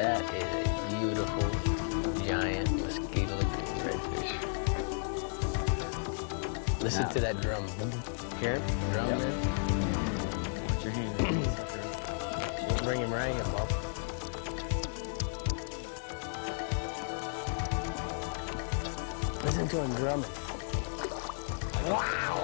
That is a beautiful, giant Mosquito Lagoon redfish. Listen to that drum. Hear it? Drum, Yep. man. Put your hand in it. Bring him right in, Bob. Listen to him drumming. Wow!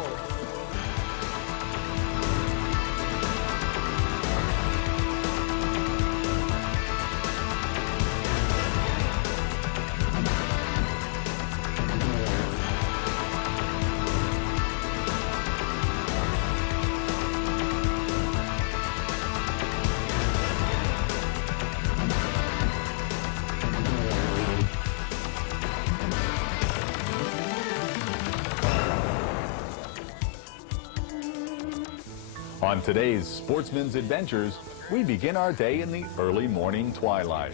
On today's Sportsman's Adventures, we begin our day in the early morning twilight.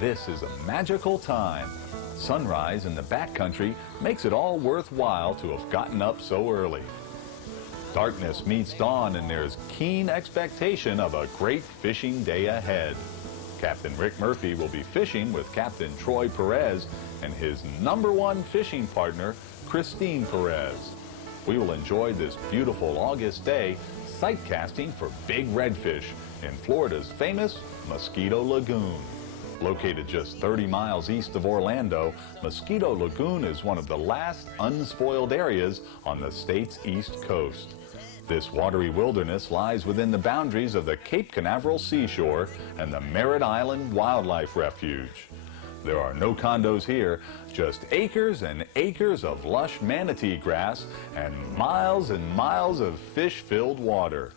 This is a magical time. Sunrise in the backcountry makes it all worthwhile to have gotten up so early. Darkness meets dawn and there's keen expectation of a great fishing day ahead. Captain Rick Murphy will be fishing with Captain Troy Perez and his #1 fishing partner, Christine Perez. We will enjoy this beautiful August day sight casting for big redfish in Florida's famous Mosquito Lagoon. Located just 30 miles east of Orlando, Mosquito Lagoon is one of the last unspoiled areas on the state's east coast. This watery wilderness lies within the boundaries of the Cape Canaveral seashore and the Merritt Island Wildlife Refuge. There are no condos here, just acres and acres of lush manatee grass and miles of fish-filled water.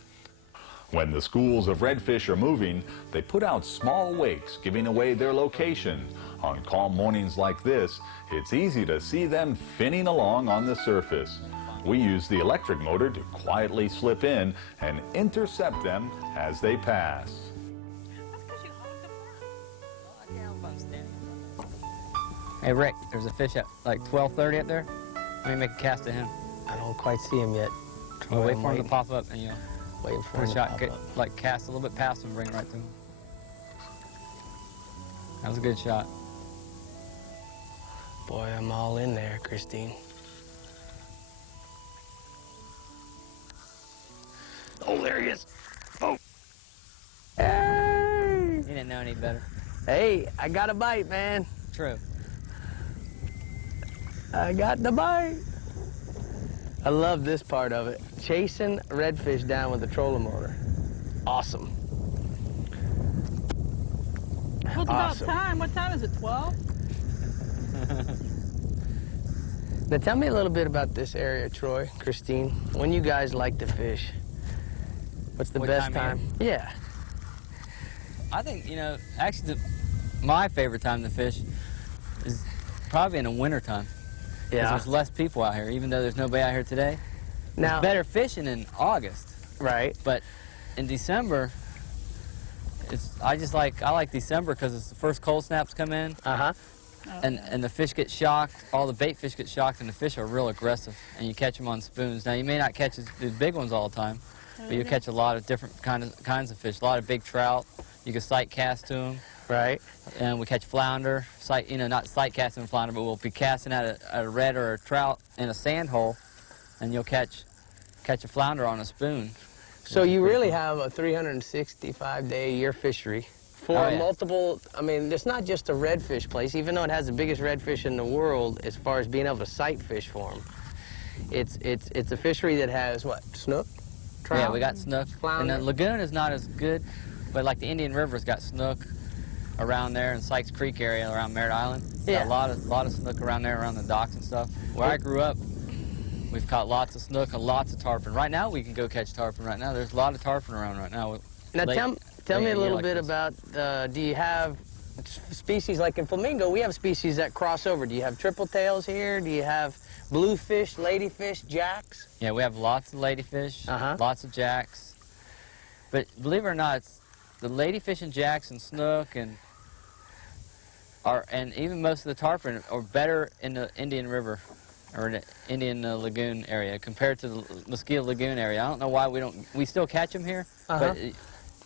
When the schools of redfish are moving, they put out small wakes giving away their location. On calm mornings like this, it's easy to see them finning along on the surface. We use the electric motor to quietly slip in and intercept them as they pass. Hey Rick, there's a fish at like 12:30 up there. Let me make a cast at him. I don't quite see him yet. We'll wait for him to pop up and Waiting for put him a to shot, pop up. like cast a little bit past him and bring it right to him. That was a good shot. Boy, I'm all in there, Christine. Oh, there he is. Oh. Hey! He didn't know any better. Hey, I got a bite, man. True. I got the bite. I love this part of it. Chasing redfish down with a trolling motor. Awesome. Well, it's about time. What time is it, 12? Now tell me a little bit about this area, Troy, Christine. When you guys like to fish, what's the What best time time? Yeah. I think, actually my favorite time to fish is probably in the winter time. Because there's less people out here, even though there's nobody out here today. Now, It's better fishing in August. right. But in December, I like December because it's the first cold snaps come in, Uh-huh. and the fish get shocked. All the bait fish get shocked, and the fish are real aggressive. And you catch them on spoons. Now you may not catch the big ones all the time, but you catch a lot of different kinds of fish. A lot of big trout. You can sight cast to them. Right. And we catch flounder. Not sight casting flounder, but we'll be casting at a red or a trout in a sand hole, and you'll catch a flounder on a spoon. So you really have a 365-day-a-year fishery for multiple, I mean, it's not just a redfish place, even though it has the biggest redfish in the world as far as being able to sight fish for them. It's a fishery that has, what, snook, trout? Yeah, we got snook. Flounder. And the lagoon is not as good, but like the Indian River's got snook around there, in Sykes Creek area around Merritt Island. Yeah. Got a lot of snook around there, around the docks and stuff. Where I grew up, we've caught lots of snook and lots of tarpon. Right now, we can go catch tarpon right now. There's a lot of tarpon around right now. Now tell me a little bit this. about, do you have species like in Flamingo, we have species that cross over. Do you have triple tails here? Do you have bluefish, ladyfish, jacks? Yeah, we have lots of ladyfish, lots of jacks. But believe it or not, it's the ladyfish and jacks and snook and even most of the tarpon are better in the Indian River or in the Indian Lagoon area compared to the Mosquito Lagoon area. I don't know why we still catch them here, but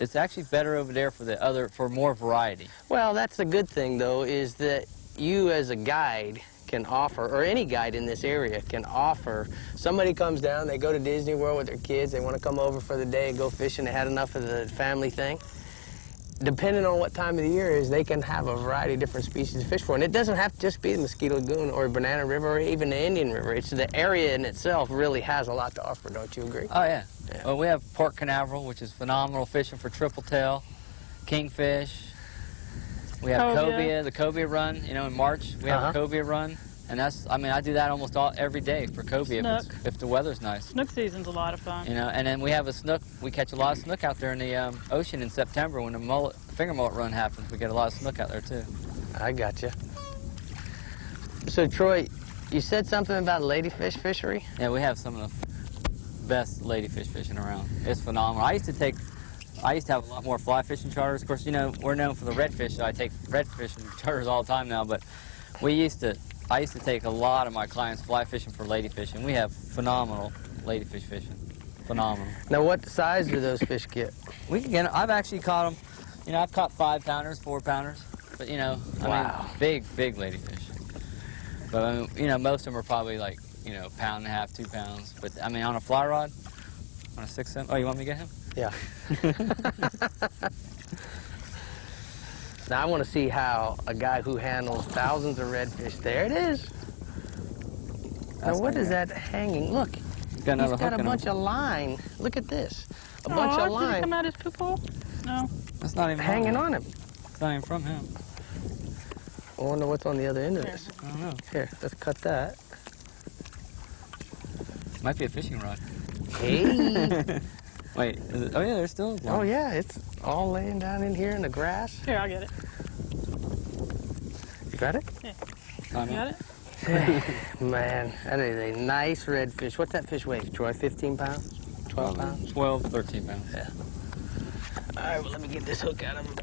it's actually better over there for more variety. Well, that's the good thing, though, is that you as a guide can offer, or any guide in this area can offer. Somebody comes down, they go to Disney World with their kids, they want to come over for the day and go fishing, they had enough of the family thing. Depending on what time of the year is, they can have a variety of different species of fish for. And it doesn't have to just be the Mosquito Lagoon or Banana River or even the Indian River. It's the area in itself really has a lot to offer, don't you agree? Oh, yeah. Yeah. Well, we have Port Canaveral, which is phenomenal fishing for triple tail, kingfish. We have cobia, the cobia run, you know, in March. We have a cobia run. And that's, I mean, I do that almost every day for cobia if the weather's nice. Snook season's a lot of fun. You know, and then we have a snook. We catch a lot of snook out there in the ocean in September when the finger mullet run happens. We get a lot of snook out there too. I gotcha. So Troy, you said something about ladyfish fishery? Yeah, we have some of the best ladyfish fishing around. It's phenomenal. I used to have a lot more fly fishing charters. Of course, you know, we're known for the redfish, so I take redfish charters all the time now, but I used to take a lot of my clients fly fishing for ladyfish, and we have phenomenal ladyfish fishing. Phenomenal. Now, what size do those fish get? We can get them. I've actually caught them. You know, I've caught 5-pounders, 4-pounders, but you know, I mean, big ladyfish. But I mean, you know, most of them are probably like, you know, 1.5 pounds, 2 pounds. But I mean, on a fly rod, on a 6-cent. Oh, you want me to get him? Yeah. Now I want to see how a guy who handles thousands of redfish. There it is. Now what is that hanging? Look, he's got a bunch of line. Look at this, a bunch of line. Did it come out his poop hole? No. That's not even hanging on him. It's not even from him. I wonder what's on the other end of this. I don't know. Here, let's cut that. Might be a fishing rod. Hey. Wait, is it? Oh yeah, there's still one. Oh yeah, it's all laying down in here in the grass. Here, I'll get it. You got it? Yeah. You got it? Man, that is a nice redfish. What's that fish weigh, Troy? 15 pounds? 12 pounds? 12, 13 pounds. Yeah. All right, well, let me get this hook out of him.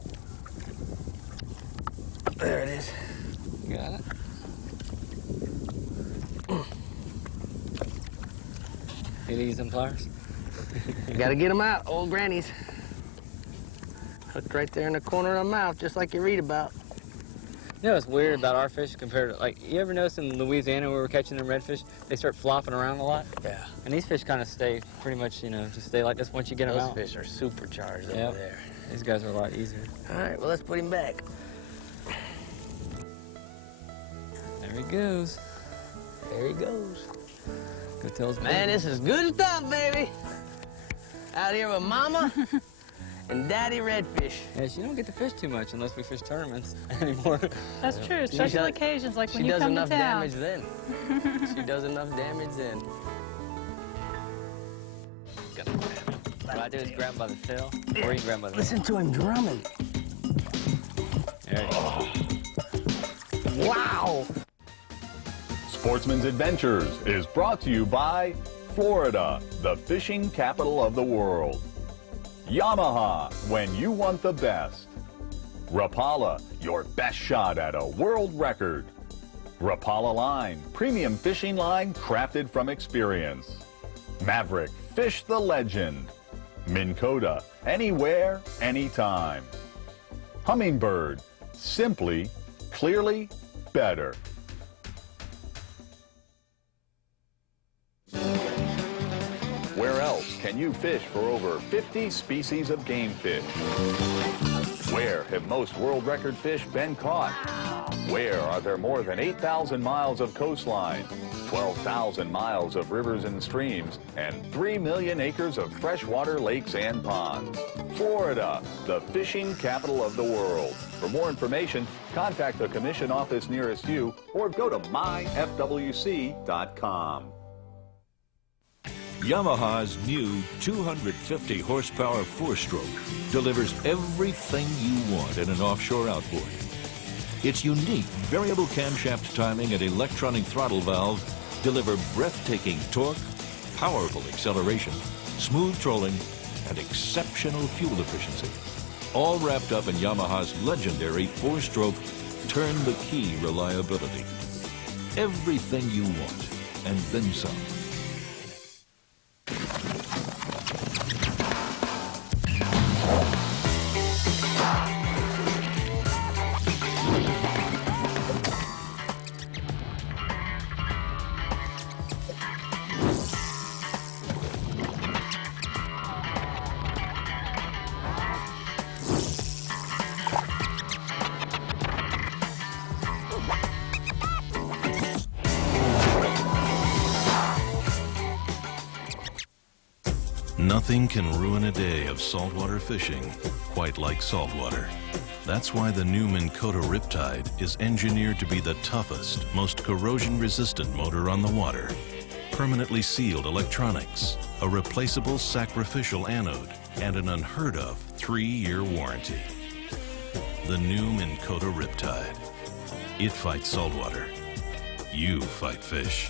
There it is. You got it? You need some pliers? You gotta get them out, old grannies. Hooked right there in the corner of the mouth, just like you read about. You know what's weird about our fish compared to, like, you ever notice in Louisiana where we're catching them redfish, they start flopping around a lot? Yeah. And these fish kind of stay pretty much, you know, just stay like this once you get them out. Those fish are supercharged over there. These guys are a lot easier. All right, well, let's put him back. There he goes. There he goes. Go tell his Man, baby. this is good stuff, baby. Out here with Mama and Daddy Redfish. Yes, you don't get to fish too much unless we fish tournaments anymore. That's true. Special occasions like when you come to town. She does enough damage then. She does enough damage then. What I do is grab him by the tail, or you can grab him by the Listen to him drumming. There you go. Wow. Sportsman's Adventures is brought to you by Florida, the fishing capital of the world. Yamaha, when you want the best. Rapala, your best shot at a world record. Rapala Line, premium fishing line crafted from experience. Maverick, fish the legend. Minn Kota, anywhere, anytime. Humminbird, simply, clearly, better. Where else can you fish for over 50 species of game fish? Where have most world record fish been caught? Where are there more than 8,000 miles of coastline, 12,000 miles of rivers and streams, and 3 million acres of freshwater lakes and ponds? Florida, the fishing capital of the world. For more information, contact the commission office nearest you or go to myfwc.com. Yamaha's new 250 horsepower 4-stroke delivers everything you want in an offshore outboard. Its unique variable camshaft timing and electronic throttle valve deliver breathtaking torque, powerful acceleration, smooth trolling, and exceptional fuel efficiency. All wrapped up in Yamaha's legendary 4-stroke turn-the-key reliability. Everything you want, and then some. Nothing can ruin a day of saltwater fishing quite like saltwater. That's why the new Mosquito Riptide is engineered to be the toughest, most corrosion-resistant motor on the water. Permanently sealed electronics, a replaceable sacrificial anode, and an unheard-of 3-year warranty. The new Mosquito Riptide. It fights saltwater. You fight fish.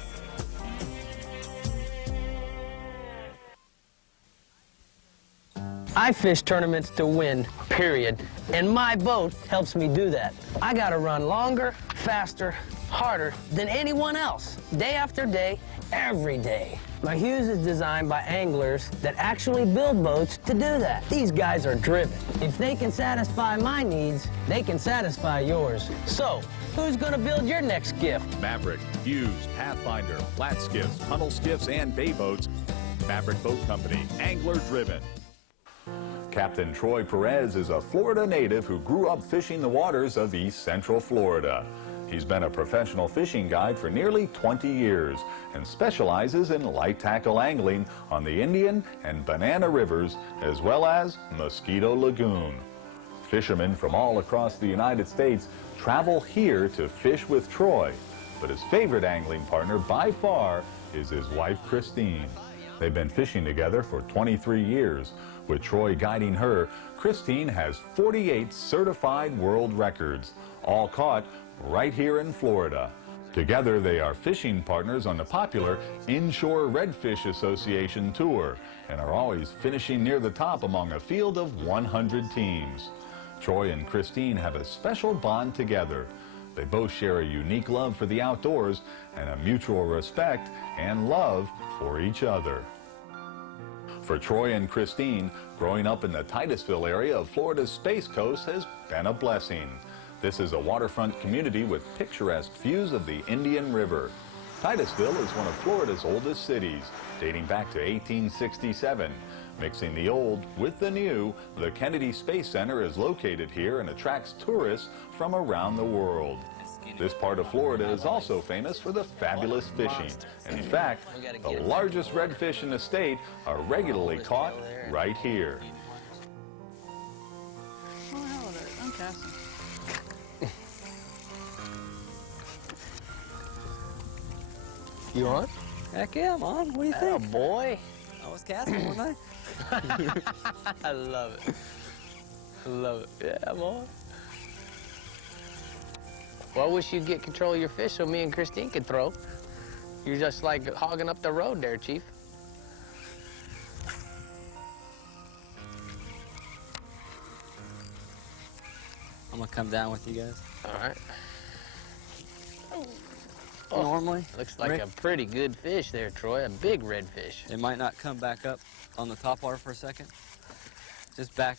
I fish tournaments to win, period. And my boat helps me do that. I gotta run longer, faster, harder than anyone else, day after day, every day. My Hughes is designed by anglers that actually build boats to do that. These guys are driven. If they can satisfy my needs, they can satisfy yours. So, who's gonna build your next gift? Maverick, Hughes, Pathfinder, flat skiffs, tunnel skiffs, and bay boats. Maverick Boat Company, angler driven. Captain Troy Perez is a Florida native who grew up fishing the waters of East Central Florida. He's been a professional fishing guide for nearly 20 years and specializes in light tackle angling on the Indian and Banana Rivers, as well as Mosquito Lagoon. Fishermen from all across the United States travel here to fish with Troy, but his favorite angling partner by far is his wife, Christine. They've been fishing together for 23 years. With Troy guiding her, Christine has 48 certified world records, all caught right here in Florida. Together, they are fishing partners on the popular Inshore Redfish Association Tour and are always finishing near the top among a field of 100 teams. Troy and Christine have a special bond together. They both share a unique love for the outdoors and a mutual respect and love for each other. For Troy and Christine, growing up in the Titusville area of Florida's Space Coast has been a blessing. This is a waterfront community with picturesque views of the Indian River. Titusville is one of Florida's oldest cities, dating back to 1867. Mixing the old with the new, the Kennedy Space Center is located here and attracts tourists from around the world. This part of Florida is also famous for the fabulous fishing. And in fact, the largest redfish in the state are regularly caught right here. Oh, hell of it. I'm casting. You on? Heck yeah, I'm on. What do you think? Oh, boy. I was casting, wasn't I? I love it. I love it. Yeah, I'm on. Well, I wish you'd get control of your fish so me and Christine could throw. You're just like hogging up the road there, Chief. I'm gonna come down with you guys. All right. Normally, Looks like Rick, a pretty good fish there, Troy. A big redfish. it might not come back up on the top water for a second. Just back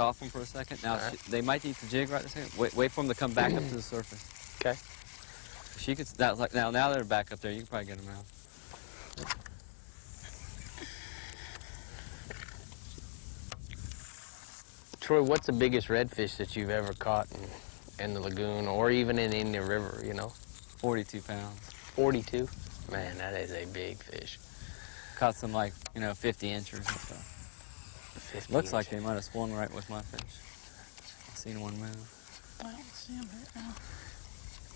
off them for a second. Now, All right. they might eat the jig right this second. Wait for them to come back up to the surface. Okay. She could, that's like, now they're back up there. You can probably get them out. Troy, what's the biggest redfish that you've ever caught in the lagoon or even in the Indian River, you know? 42 pounds. 42? Man, that is a big fish. Caught some like, 50 inches and stuff. 50 Looks like inches. they might have swung right with my fish. I've seen one move. I don't see him right now.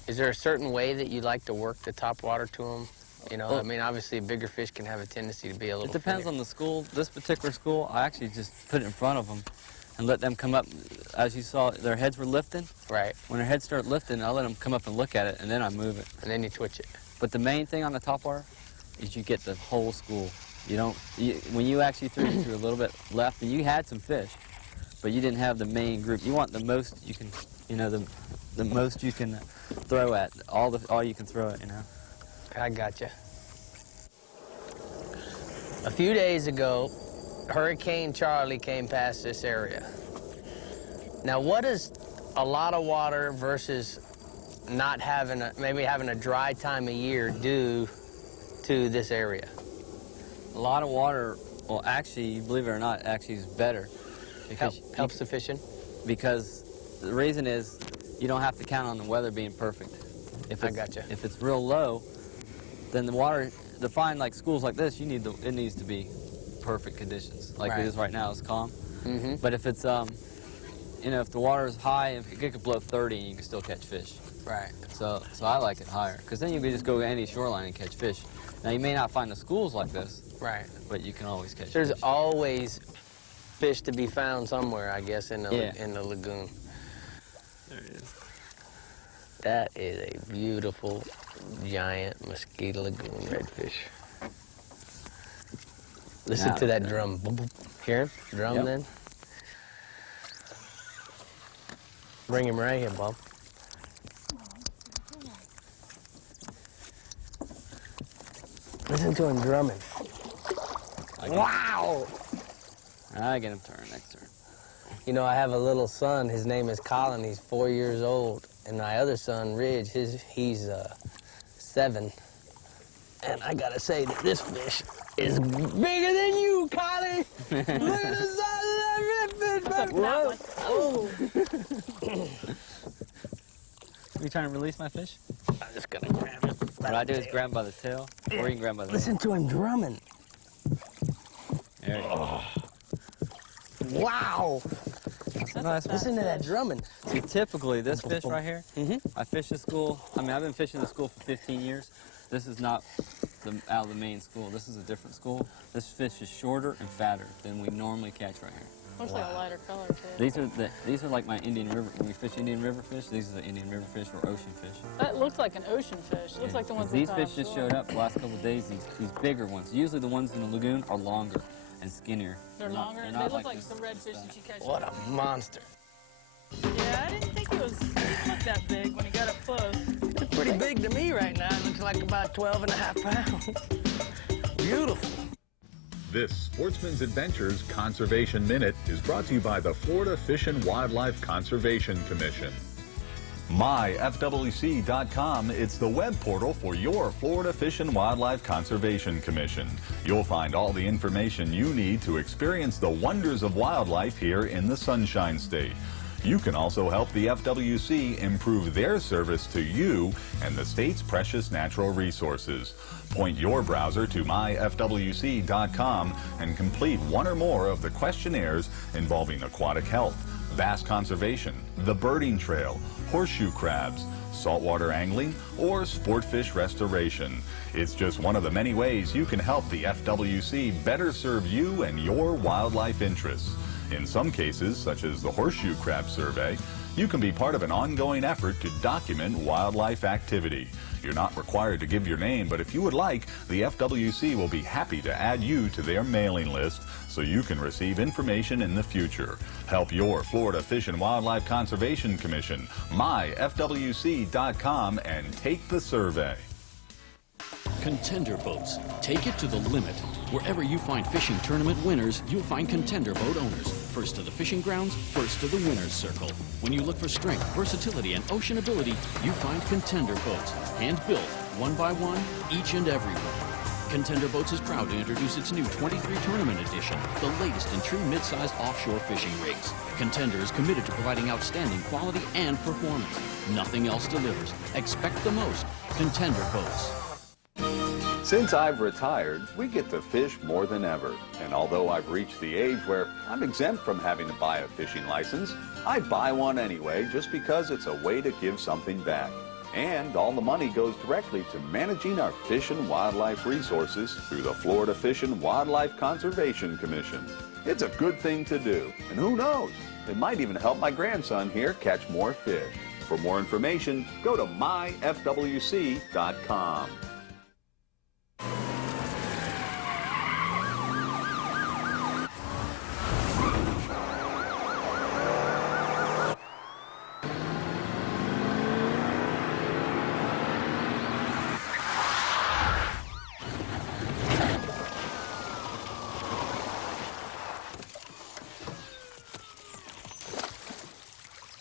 Is there a certain way that you like to work the top water to them? You know, Well, I mean, obviously a bigger fish can have a tendency to be a little It depends funny. on the school. This particular school, I actually just put it in front of them and let them come up. As you saw, their heads were lifting. Right, When their heads start lifting, I let them come up and look at it, and then I move it. and then you twitch it. But the main thing on the top water is you get the whole school. You don't, when you actually threw a little bit left, and you had some fish, but you didn't have the main group. You want the most you can, the most you can throw at, all you can throw at, I gotcha. A few days ago, Hurricane Charlie came past this area. Now, what does a lot of water versus not having maybe having a dry time of year do to this area? A lot of water, well, actually, believe it or not, actually is better. Helps the fishing? Because the reason is you don't have to count on the weather being perfect. I gotcha. If it's real low, then the water, to find like schools like this, it needs to be perfect conditions. Like Right. it is right now, it's calm. Mm-hmm. But if it's, you know, if the water is high, it could blow 30 and you can still catch fish. Right. So I like it higher, because then you can just go to any shoreline and catch fish. Now, you may not find the schools like this, Right. but you can always catch There's fish. always fish to be found somewhere, I guess, in the lagoon. There it is. That is a beautiful, giant Mosquito Lagoon redfish. Listen Now to that it's drum. Boom, boom. Hear him? Drum Yep. then? Bring him right here, Bob. Listen to him drumming. Wow! I get him turn next turn. You know, I have a little son. His name is Colin. He's 4 years old. And my other son, Ridge, he's 7. And I gotta say that this fish is bigger than you, Colin. Look at the size of that redfish, baby. Oh. You trying to release my fish? I'm just gonna grab it. What I do is grab him by the tail, or you can grab him by the Listen to him drumming. There you go. Wow. That's a nice one. Listen to that drumming. See, typically, this fish right here, I fish this school. I mean, I've been fishing this school for 15 years. This is not out of the main school. This is a different school. This fish is shorter and fatter than we normally catch right here. Looks like a lighter color too. These are like my Indian River. When we fish Indian River fish, these are the Indian River fish or ocean fish. That looks like an ocean fish. Looks like the ones These we fish caught just offshore. showed up the last couple of days. These bigger ones. Usually the ones in the lagoon are longer and skinnier. They're not- longer. they're They not look like this- the redfish that you catch. What a monster. Yeah, I didn't think it didn't look that big when he got up close. It's pretty big to me right now. It looks like about 12 and a half pounds. Beautiful. This Sportsman's Adventures Conservation Minute is brought to you by the Florida Fish and Wildlife Conservation Commission. MyFWC.com, it's the web portal for your Florida Fish and Wildlife Conservation Commission. You'll find all the information you need to experience the wonders of wildlife here in the Sunshine State. You can also help the FWC improve their service to you and the state's precious natural resources. Point your browser to myfwc.com and complete one or more of the questionnaires involving aquatic health, bass conservation, the birding trail, horseshoe crabs, saltwater angling, or sport fish restoration. It's just one of the many ways you can help the FWC better serve you and your wildlife interests. In some cases, such as the horseshoe crab survey, you can be part of an ongoing effort to document wildlife activity. You're not required to give your name, but if you would like, the FWC will be happy to add you to their mailing list so you can receive information in the future. Help your Florida Fish and Wildlife Conservation Commission, myfwc.com, and take the survey. Contender boats. Take it to the limit. Wherever you find fishing tournament winners, you'll find contender boat owners. First to the fishing grounds, first to the winner's circle. When you look for strength, versatility, and ocean ability, you find contender boats. Hand-built, one by one, each and every one. Contender Boats is proud to introduce its new 23 Tournament Edition, the latest in true mid-sized offshore fishing rigs. Contender is committed to providing outstanding quality and performance. Nothing else delivers. Expect the most. Contender Boats. Since I've retired, we get to fish more than ever. And although I've reached the age where I'm exempt from having to buy a fishing license, I buy one anyway just because it's a way to give something back. And all the money goes directly to managing our fish and wildlife resources through the Florida Fish and Wildlife Conservation Commission. It's a good thing to do. And who knows, it might even help my grandson here catch more fish. For more information, go to myfwc.com.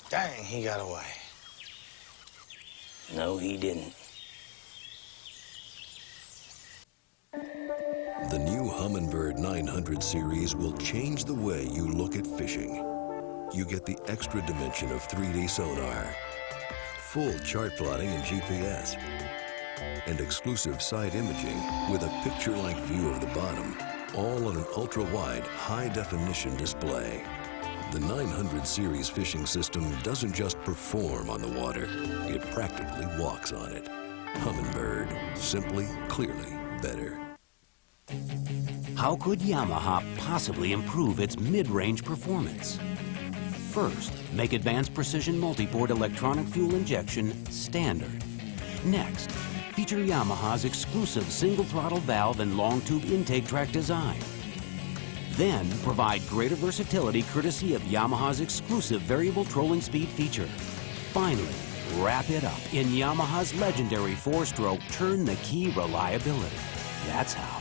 Dang, he got away. No, he didn't. The new Humminbird 900 series will change the way you look at fishing. You get the extra dimension of 3D sonar, full chart plotting and GPS, and exclusive side imaging with a picture-like view of the bottom all on an ultra-wide, high-definition display. The 900 series fishing system doesn't just perform on the water, it practically walks on it. Humminbird, simply, clearly better. How could Yamaha possibly improve its mid-range performance? First, make advanced precision multi-port electronic fuel injection standard. Next, feature Yamaha's exclusive single throttle valve and long tube intake track design. Then, provide greater versatility courtesy of Yamaha's exclusive variable trolling speed feature. Finally, wrap it up in Yamaha's legendary 4-stroke turn-the-key reliability. That's how.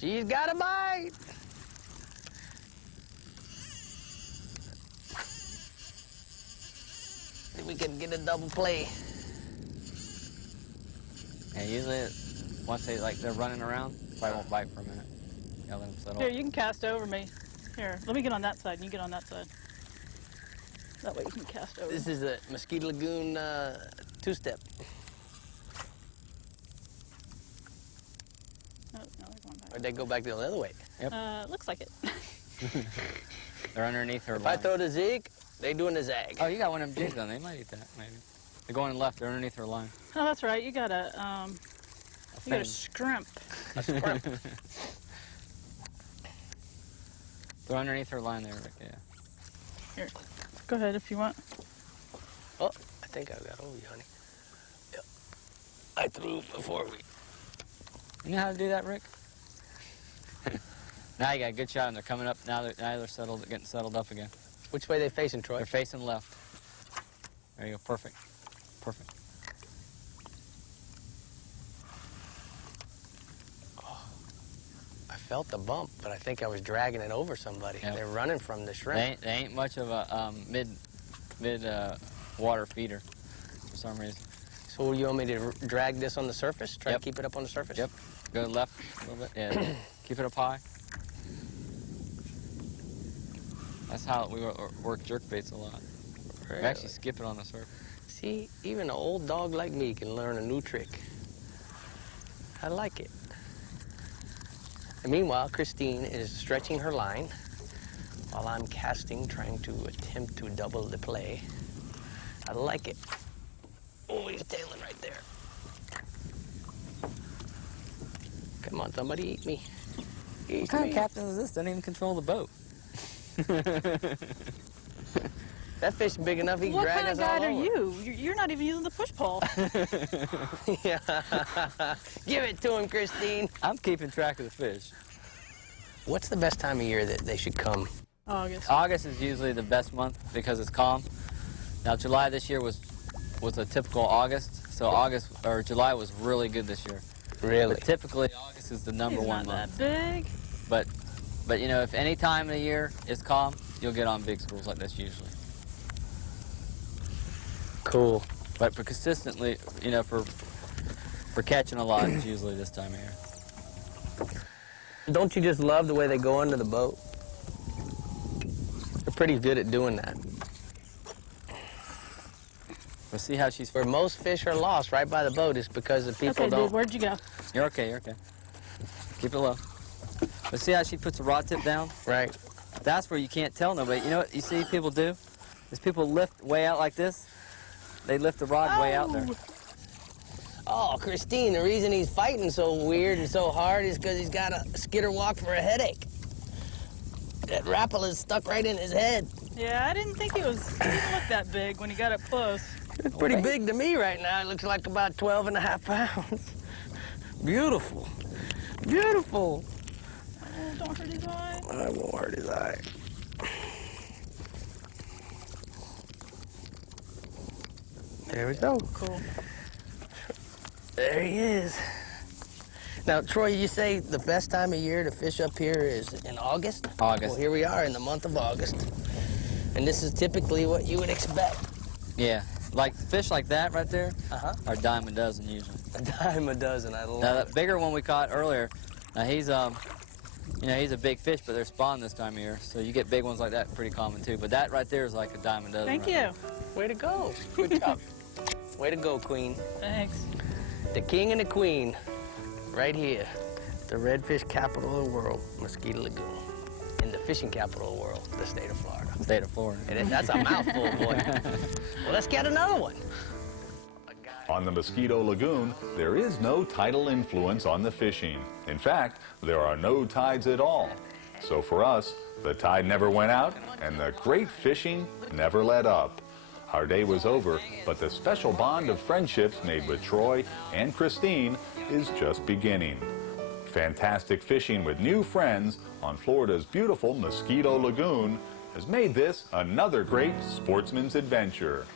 She's got a bite. See if we can get a double play. And usually, once they're running around, probably won't bite for a minute. Yeah, let them settle. Here, you can cast over me. Here, let me get on that side, and you get on that side. That way you can cast over. This is a Mosquito Lagoon two-step. Oh, no, they're going back. Or they go back the other way. Yep. Looks like it. They're underneath her If line. I throw the zig, they doing the zag. Oh, you got one of them jigs on. They might eat that, maybe. They're going left. They're underneath her line. Oh, that's right. You got a scrimp. A squirp. They're underneath her line there, Rick. Yeah. Here, go ahead if you want. Oh, I think I've got over you, honey. Yep. I threw before we... You know how to do that, Rick? Now you got a good shot, and they're coming up. Now they're settled, getting settled up again. Which way they facing, Troy? They're facing left. There you go. Perfect. Perfect. I felt the bump, but I think I was dragging it over somebody. Yep. They're running from the shrimp. They ain't much of a mid water feeder for some reason. So you want me to drag this on the surface? Try Yep. to keep it up on the surface? Yep. Go left a little bit. Yeah. Keep it up high. That's how we work jerk baits a lot. Really? We actually skip it on the surface. See, even an old dog like me can learn a new trick. I like it. And meanwhile, Christine is stretching her line while I'm casting, trying to attempt to double the play. I like it. Oh, he's tailing right there. Come on, somebody eat me. Eat What kind me. of captain is this? Doesn't even control the boat. That fish is big enough, he can What drag kind us of guide all are over. you? You're not even using the push pole. Yeah. Give it to him, Christine. I'm keeping track of the fish. What's the best time of year that they should come? August. August is usually the best month because it's calm. Now July this year was a typical August, so July was really good this year. Really? But typically August is the number He's one not month. that big. But you know, if any time of the year is calm, you'll get on big schools like this usually. Cool. But for consistently, you know, for catching a lot, it's usually this time of year. Don't you just love the way they go under the boat? They're pretty good at doing that. We'll see how she's. Where most fish are lost right by the boat is because the people Okay, don't. dude, where'd you go? You're okay. You're okay. Keep it low. But see how she puts the rod tip down? Right. That's where you can't tell nobody. You know what you see people do? Is people lift way out like this. They lift the rod way out there. Oh, Christine, the reason he's fighting so weird and so hard is because he's got a skitter walk for a headache. That rapple is stuck right in his head. Yeah, I didn't think he didn't look that big when he got up close. It's pretty big to me right now. It looks like about 12.5 pounds. Beautiful. Beautiful. Oh, don't hurt his eye. I won't hurt his eye. There we go. Cool. There he is. Now, Troy, you say the best time of year to fish up here is in August? August. Well, here we are in the month of August. And this is typically what you would expect. Yeah, like fish like that right there are dime a dozen usually. A dime a dozen, I love Now it. that bigger one we caught earlier, now he's you know, he's a big fish, but they're spawned this time of year, so you get big ones like that pretty common too. But that right there is like a dime a dozen. Thank right you. there. Way to go. Good job. Way to go, Queen. Thanks. The king and the queen, right here. The redfish capital of the world, Mosquito Lagoon. In the fishing capital of the world, the state of Florida. State of Florida. And that's a mouthful, boy. Well, let's get another one. On the Mosquito Lagoon, there is no tidal influence on the fishing. In fact, there are no tides at all. So for us, the tide never went out and the great fishing never let up. Our day was over, but the special bond of friendships made with Troy and Christine is just beginning. Fantastic fishing with new friends on Florida's beautiful Mosquito Lagoon has made this another great sportsman's adventure.